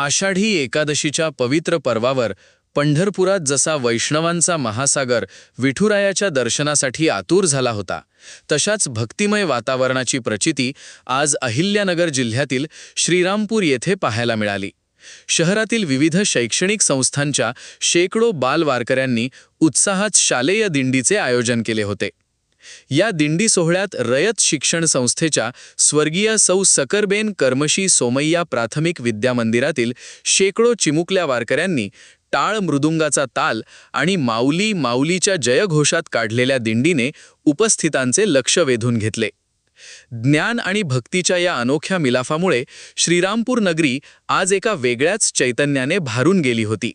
आषाढी एकादशीच्या पवित्र पर्वावर पंढरपुरात जसा वैष्णवांचा महासागर विठुरायाच्या दर्शनासाठी आतुर झाला होता, तशाच भक्तिमय वातावरणाची प्रचिती आज अहिल्यानगर जिल्ह्यातील श्रीरामपूर येथे पाहायला मिळाली. शहरातील विविध शैक्षणिक संस्थांच्या शेकडो बालवारकऱ्यांनी उत्साहात शालेय दिंडीचे आयोजन केले होते. या दिंडी सोहळ्यात रयत शिक्षण संस्थेच्या स्वर्गीय सौ सकरबेन कर्मशी सोमय्या प्राथमिक विद्यामंदिरातील शेकडो चिमुकल्या वारकऱ्यांनी टाळ मृदुंगाचा ताल आणि माऊली माऊलीच्या जयघोषात काढलेल्या दिंडीने उपस्थितांचे लक्ष वेधून घेतले. ज्ञान आणि भक्तीच्या या अनोख्या मिलाफामुळे श्रीरामपूर नगरी आज एका वेगळ्याच चैतन्याने भारून गेली होती.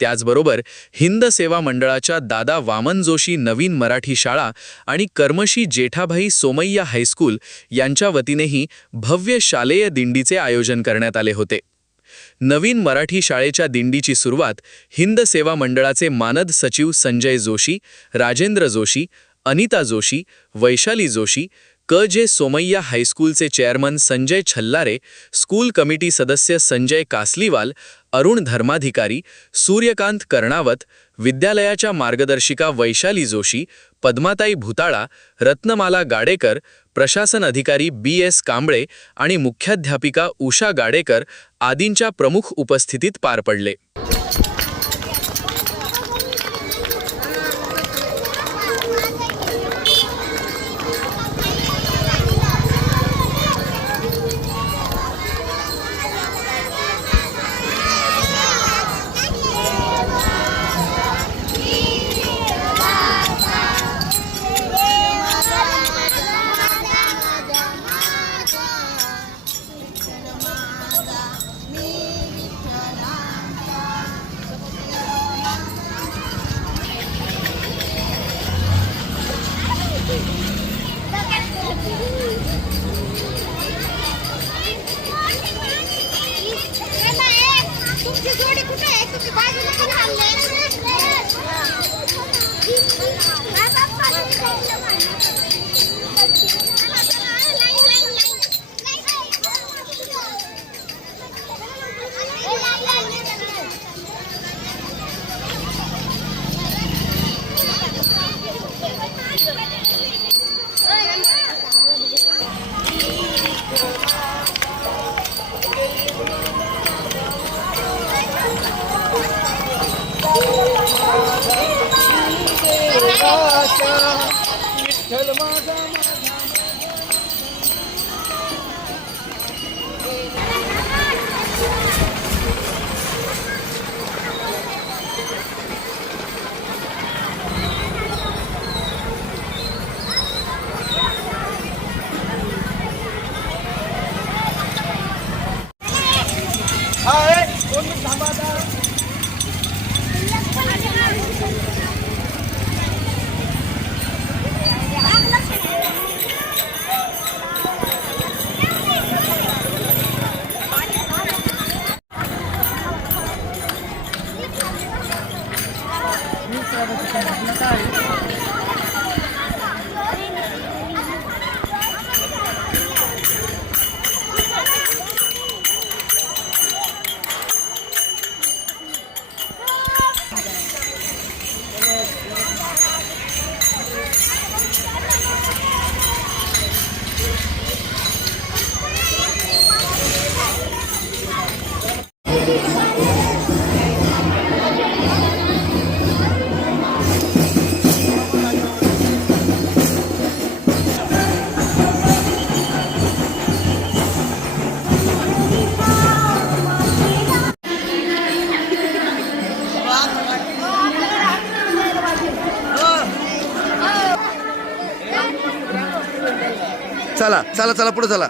त्याचबरोबर हिंद सेवा मंडळाच्या दादा वामन जोशी नवीन मराठी शाळा आणि कर्मशी जेठाभाई सोमय्या हायस्कूल यांच्या वतीनेही भव्य शालेय दिंडीचे आयोजन करण्यात आले होते. नवीन मराठी शाळेच्या दिंडीची सुरुवात हिंद सेवा मंडळाचे मानद सचिव संजय जोशी, राजेंद्र जोशी, अनिता जोशी, वैशाली जोशी, जे सोमय्या हायस्कूलचे chairman Sanjay Chhallare, school committee सदस्य संजय कासलीवाल, अरुण धर्माधिकारी, सूर्यकांत कर्णावत, विद्यालयाच्या मार्गदर्शिका वैशाली जोशी, पद्माताई भुताळा, रत्नमाला गाडेकर, प्रशासन अधिकारी BS कांबळे आणि मुख्याध्यापिका उषा गाडेकर आदींच्या प्रमुख उपस्थितीत पार पडले. चला चला चला पुढे चला.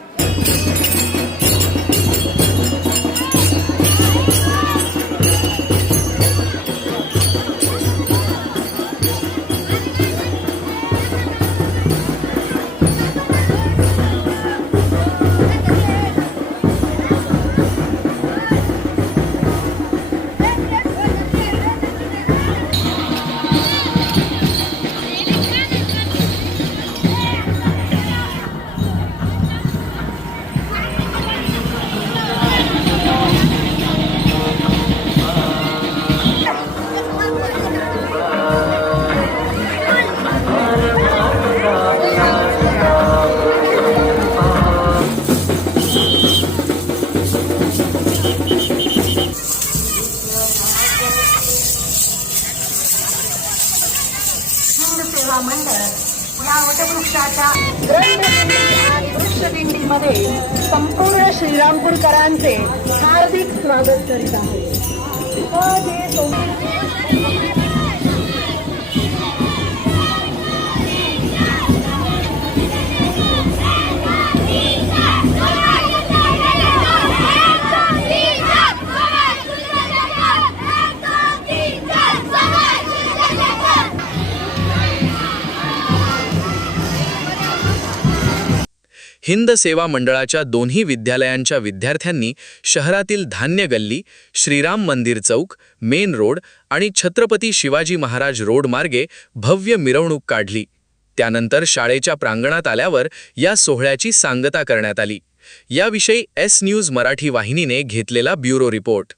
सेवा मंडळ या वटवृक्षाच्या वृक्षदिंडीमध्ये संपूर्ण श्रीरामपूरकरांचे हार्दिक स्वागत करीत आहे. हिंद सेवा मंडळाच्या दोन्ही विद्यालयांच्या विद्यार्थ्यांनी शहरातील धान्य गल्ली, श्रीराम मंदिर चौक, मेन रोड आणि छत्रपती शिवाजी महाराज रोड मार्गे भव्य मिरवणूक काढली. त्यानंतर शाळेच्या प्रांगणात आल्यावर या सोहळ्याची सांगता करण्यात आली. याविषयी एस न्यूज मराठी वाहिनीने घेतलेला ब्युरो रिपोर्ट.